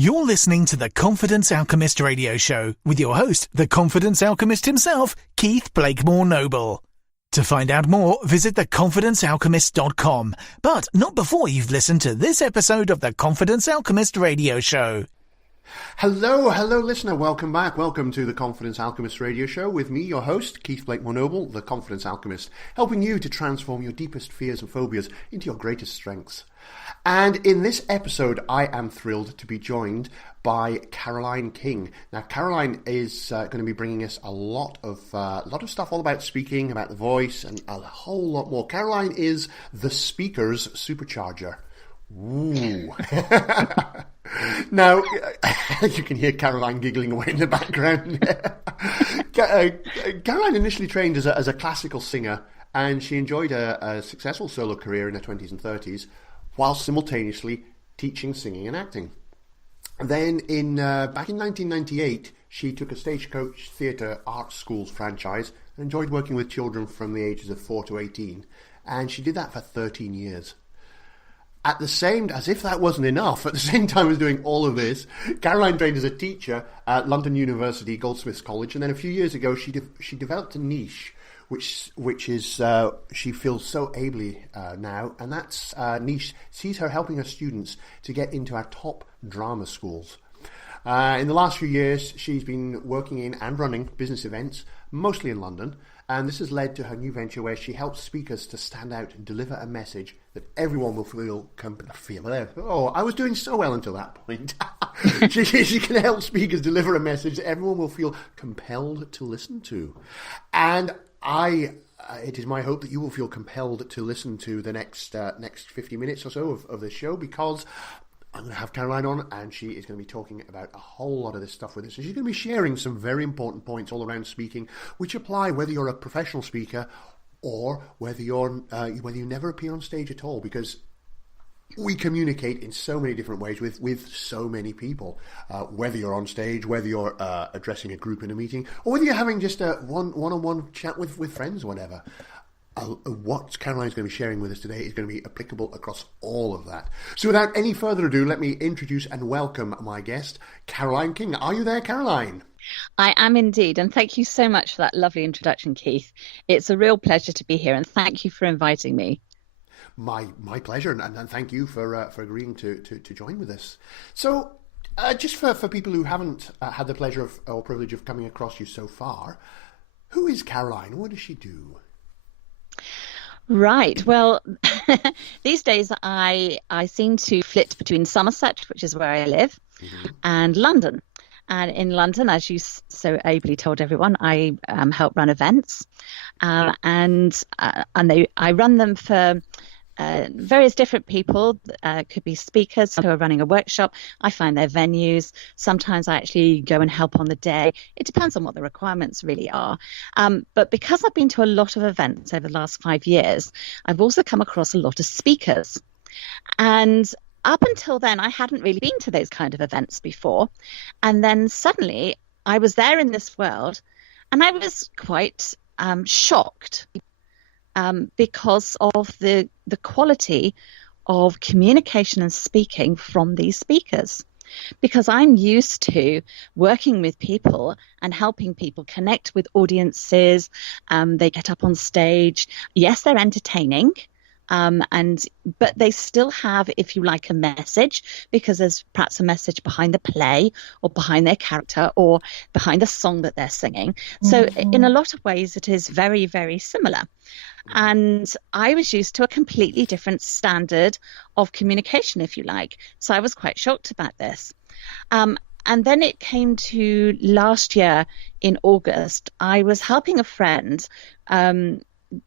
You're listening to the Confidence Alchemist radio show with your host, the Confidence Alchemist himself, Keith Blakemore Noble. To find out more, visit theconfidencealchemist.com, but not before you've listened to this episode of the Confidence Alchemist radio show. Hello, listener. Welcome back. Welcome to the Confidence Alchemist radio show with me, your host, Keith Blakemore Noble, the Confidence Alchemist, helping you to transform your deepest fears and phobias into your greatest strengths. And in this episode, I am thrilled to be joined by Caroline King. Now, Caroline is going to be bringing us a lot of stuff all about speaking, about the voice, and a whole lot more. Caroline is the speaker's supercharger. Ooh. Now, you can hear Caroline giggling away in the background. Caroline initially trained as a classical singer, and she enjoyed a successful solo career in her 20s and 30s, while simultaneously teaching singing and acting. Then, back in 1998, she took a Stagecoach Theatre Art Schools franchise and enjoyed working with children from the ages of 4 to 18, and she did that for 13 years. As if that wasn't enough, at the same time as doing all of this, Caroline trained as a teacher at London University Goldsmiths College, and then a few years ago she developed a niche, which is she feels so ably now, and that's niche sees her helping her students to get into our top drama schools. In the last few years, she's been working in and running business events, mostly in London, and this has led to her new venture where she helps speakers to stand out and deliver a message that everyone will feel. Oh, I was doing so well until that point. She can help speakers deliver a message that everyone will feel compelled to listen to. And it is my hope that you will feel compelled to listen to the next 50 minutes or so of this show, because I'm going to have Caroline on, and she is going to be talking about a whole lot of this stuff with us. And she's going to be sharing some very important points all around speaking, which apply whether you're a professional speaker or whether you never appear on stage at all, because we communicate in so many different ways with so many people. Whether you're on stage, whether you're addressing a group in a meeting, or whether you're having just a one-on-one chat with friends or whatever. What Caroline's going to be sharing with us today is going to be applicable across all of that. So without any further ado, let me introduce and welcome my guest, Caroline King. Are you there, Caroline? I am indeed, and thank you so much for that lovely introduction, Keith. It's a real pleasure to be here, and thank you for inviting me. My pleasure, and thank you for agreeing to join with us. So, just for people who haven't had the pleasure or privilege of coming across you so far, who is Caroline? What does she do? Right. Well, these days I seem to flit between Somerset, which is where I live, and London. And in London, as you so ably told everyone, I help run events, and I run them for various different people. Could be speakers who are running a workshop. I find their venues. Sometimes I actually go and help on the day. It depends on what the requirements really are. But because I've been to a lot of events over the last 5 years, I've also come across a lot of speakers. And up until then, I hadn't really been to those kind of events before. And then suddenly I was there in this world, and I was quite shocked. Because of the quality of communication and speaking from these speakers. Because I'm used to working with people and helping people connect with audiences. They get up on stage. Yes, they're entertaining. But they still have, if you like, a message, because there's perhaps a message behind the play or behind their character or behind the song that they're singing. So in a lot of ways, it is very, very similar. And I was used to a completely different standard of communication, if you like. So I was quite shocked about this. And then it came to last year in August. I was helping a friend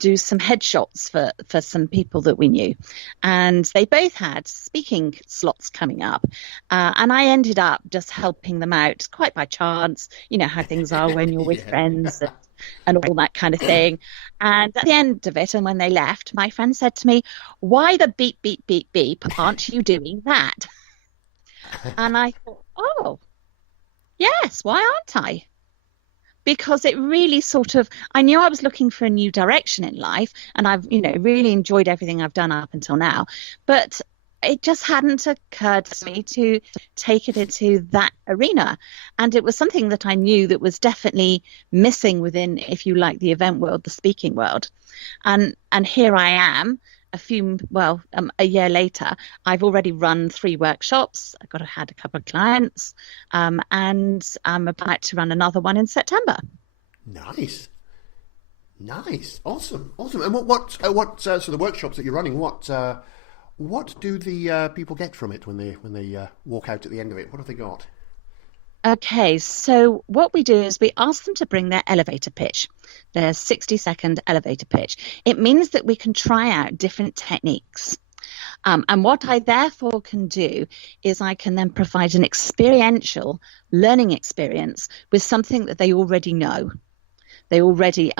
do some headshots for some people that we knew, and they both had speaking slots coming up, and I ended up just helping them out quite by chance. You know how things are when you're with friends and all that kind of thing. And at the end of it, and when they left, my friend said to me, "Why the beep beep beep beep aren't you doing that?" And I thought, oh yes, why aren't I? Because it really I knew I was looking for a new direction in life, and I've, really enjoyed everything I've done up until now. But it just hadn't occurred to me to take it into that arena. And it was something that I knew that was definitely missing within, if you like, the event world, the speaking world. And here I am a year later. I've already run 3 workshops. Had a couple of clients, and I'm about to run another one in September. Nice, awesome. And what so the workshops that you're running, what do the people get from it when they walk out at the end of it? What have they got? Okay, so what we do is we ask them to bring their elevator pitch, their 60-second elevator pitch. It means that we can try out different techniques. And what I therefore can do is I can then provide an experiential learning experience with something that they already know. They already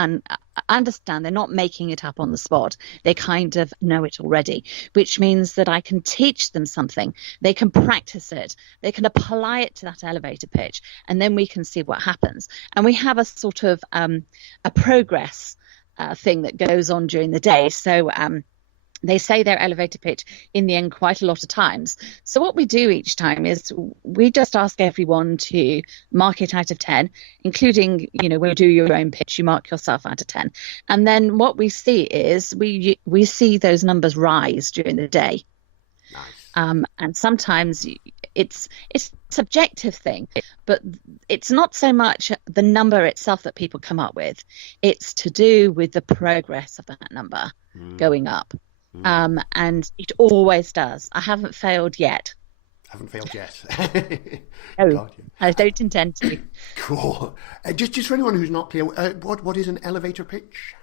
understand. They're not making it up on the spot. They kind of know it already, which means that I can teach them something. They can practice it. They can apply it to that elevator pitch, and then we can see what happens. And we have a sort of a progress thing that goes on during the day. So they say their elevator pitch in the end quite a lot of times. So what we do each time is we just ask everyone to mark it out of 10, including, when you do your own pitch, you mark yourself out of 10. And then what we see is we see those numbers rise during the day. Nice. And sometimes it's a subjective thing, but it's not so much the number itself that people come up with. It's to do with the progress of that number going up. And it always does. I haven't failed yet. No, I don't intend to. Cool. Just for anyone who's not clear, what is an elevator pitch?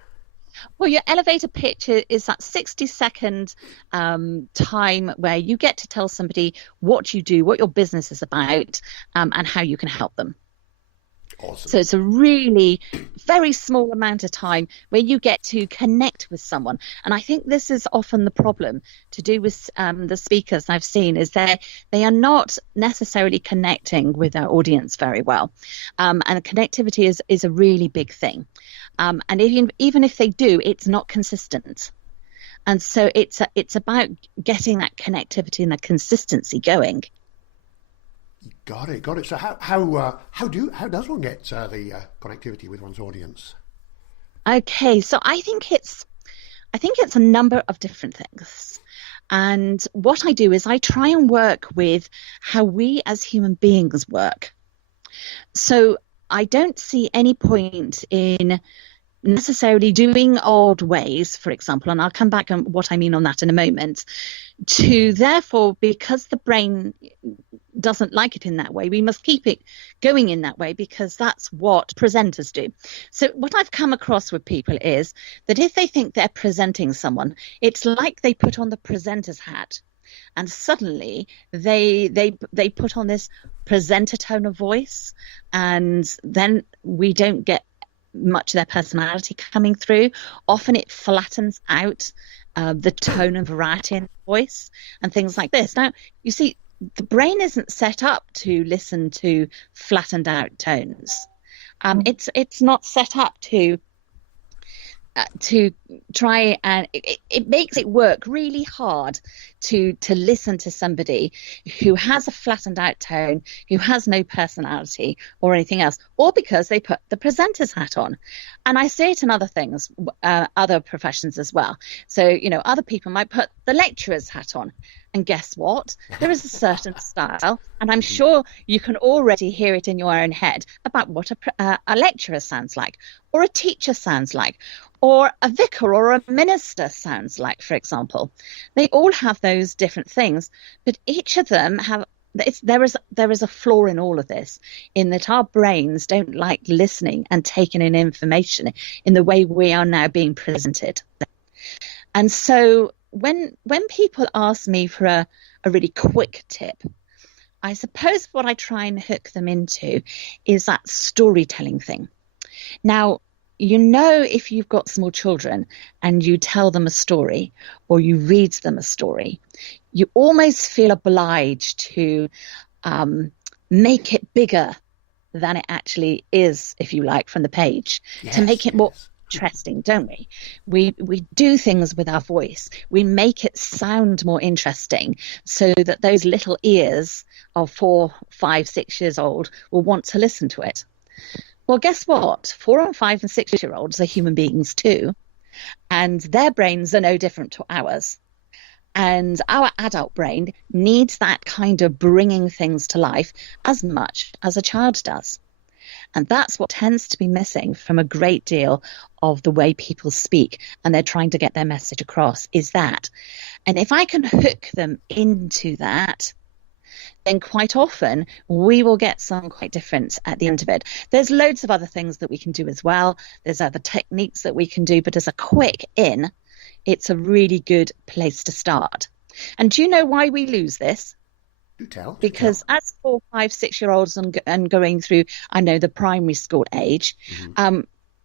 Well, your elevator pitch is that 60-second time where you get to tell somebody what you do, what your business is about, and how you can help them. Awesome. So it's a really very small amount of time where you get to connect with someone. And I think this is often the problem to do with the speakers I've seen is they are not necessarily connecting with their audience very well. And connectivity is a really big thing. And even if they do, it's not consistent. And so it's about getting that connectivity and that consistency going. Got it. So how does one get the connectivity with one's audience? Okay, so I think it's a number of different things. And what I do is I try and work with how we as human beings work. So I don't see any point in necessarily doing odd ways, for example, and I'll come back on what I mean on that in a moment, to therefore, because the brain doesn't like it in that way, we must keep it going in that way because that's what presenters do. So what I've come across with people is that if they think they're presenting someone, it's like they put on the presenter's hat and suddenly they put on this presenter tone of voice, and then we don't get much of their personality coming through. Often it flattens out the tone and variety in the voice and things like this. Now, you see, the brain isn't set up to listen to flattened out tones. It's not set up to try, and it makes it work really hard to listen to somebody who has a flattened out tone, who has no personality or anything else, or because they put the presenter's hat on. And I see it in other things, other professions as well. So, other people might put the lecturer's hat on. And guess what? There is a certain style, and I'm sure you can already hear it in your own head about what a lecturer sounds like, or a teacher sounds like, or a vicar or a minister sounds like, for example. They all have those different things, but each of them there is a flaw in all of this, in that our brains don't like listening and taking in information in the way we are now being presented. And so when people ask me for a really quick tip, I suppose what I try and hook them into is that storytelling thing. Now, if you've got small children and you tell them a story or you read them a story, you almost feel obliged to make it bigger than it actually is, if you like, from the page, to make it more interesting, don't we? We do things with our voice. We make it sound more interesting so that those little ears of 4, 5, 6 years old will want to listen to it. Well, guess what? 4, 5, and 6-year-olds are human beings too, and their brains are no different to ours. And our adult brain needs that kind of bringing things to life as much as a child does. And that's what tends to be missing from a great deal of the way people speak, and they're trying to get their message across, is that. And if I can hook them into that, then quite often we will get something quite different at the end of it. There's loads of other things that we can do as well. There's other techniques that we can do, but as a quick in, it's a really good place to start. And do you know why we lose this? Do tell. Because as 4, 5, 6-year-olds and going through, I know, the primary school age,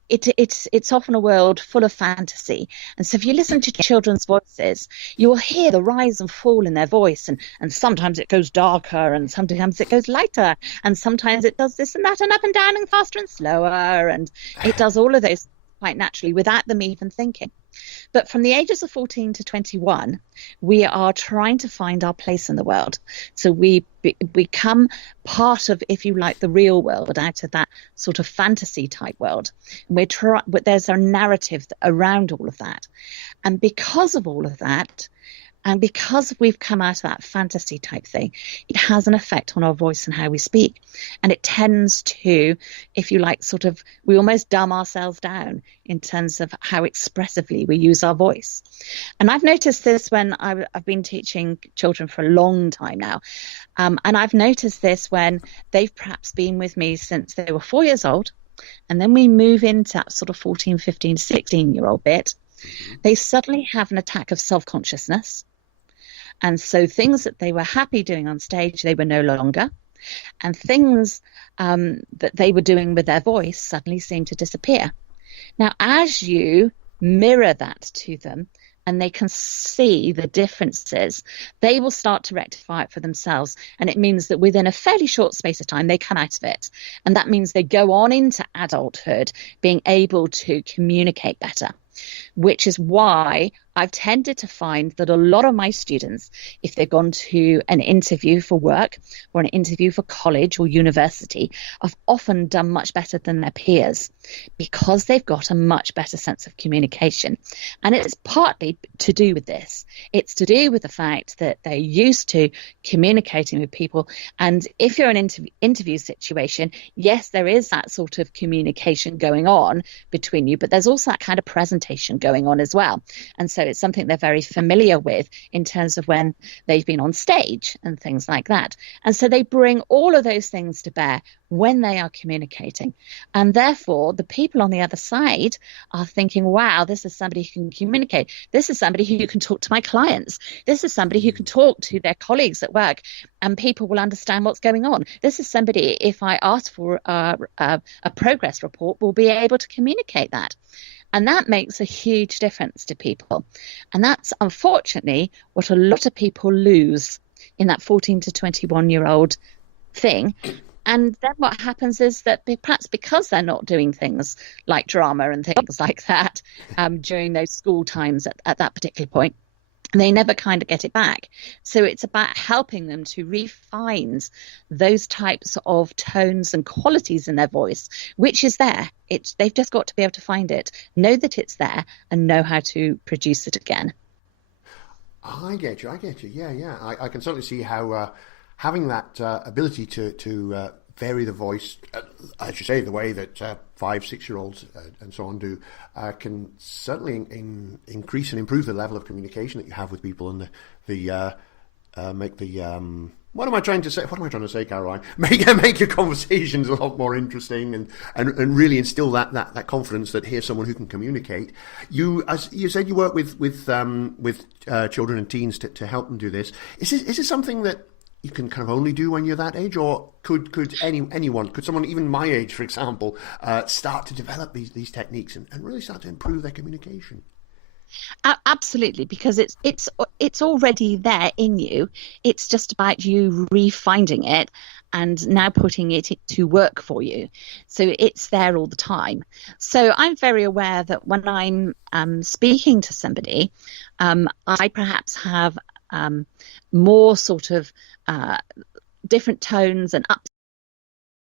it's often a world full of fantasy. And so if you listen to children's voices, you will hear the rise and fall in their voice. And sometimes it goes darker, and sometimes it goes lighter, and sometimes it does this and that, and up and down, and faster and slower. And it does all of those quite naturally without them even thinking. But from the ages of 14 to 21, we are trying to find our place in the world. So we become part of, if you like, the real world, out of that sort of fantasy type world. But there's a narrative around all of that. And because of all of that, and because we've come out of that fantasy type thing, it has an effect on our voice and how we speak. And it tends to, if you like, sort of, we almost dumb ourselves down in terms of how expressively we use our voice. And I've noticed this when I've been teaching children for a long time now. And I've noticed this when they've perhaps been with me since they were 4 years old. And then we move into that sort of 14, 15, 16-year-old bit. They suddenly have an attack of self-consciousness. And so things that they were happy doing on stage, they were no longer. And things that they were doing with their voice suddenly seemed to disappear. Now, as you mirror that to them and they can see the differences, they will start to rectify it for themselves. And it means that within a fairly short space of time, they come out of it. And that means they go on into adulthood being able to communicate better, which is why I've tended to find that a lot of my students, if they've gone to an interview for work or an interview for college or university, have often done much better than their peers because they've got a much better sense of communication. And it's partly to do with this. It's to do with the fact that they're used to communicating with people. And if you're in an interview situation, yes, there is that sort of communication going on between you, but there's also that kind of presentation going on as well. And so it's something they're very familiar with in terms of when they've been on stage and things like that. And so they bring all of those things to bear when they are communicating. And therefore, the people on the other side are thinking, wow, this is somebody who can communicate. This is somebody who can talk to my clients. This is somebody who can talk to their colleagues at work and people will understand what's going on. This is somebody, if I ask for a progress report, will be able to communicate that. And that makes a huge difference to people. And that's unfortunately what a lot of people lose in that 14 to 21-year-old thing. And then what happens is that perhaps because they're not doing things like drama and things like that during those school times at that particular point, they never kind of get it back. So it's about helping them to refine those types of tones and qualities in their voice, which is there. They've just got to be able to find it, know that it's there, and know how to produce it again. I get you. Yeah. I can certainly see how having that ability to vary the voice, as you say, the way that 5, 6-year-olds and so on do, can certainly increase and improve the level of communication that you have with people, and make the what am I trying to say, Caroline? Make your conversations a lot more interesting, and really instill that confidence that here's someone who can communicate. You, as you said, you work with children and teens to help them do this. Is this something that you can kind of only do when you're that age, or could anyone, could someone even my age, for example, start to develop these techniques and really start to improve their communication? Absolutely, because it's it's already there in you. It's just about you refinding it and now putting it to work for you. So it's there all the time. So I'm very aware that when I'm speaking to somebody, I perhaps have more sort of different tones and ups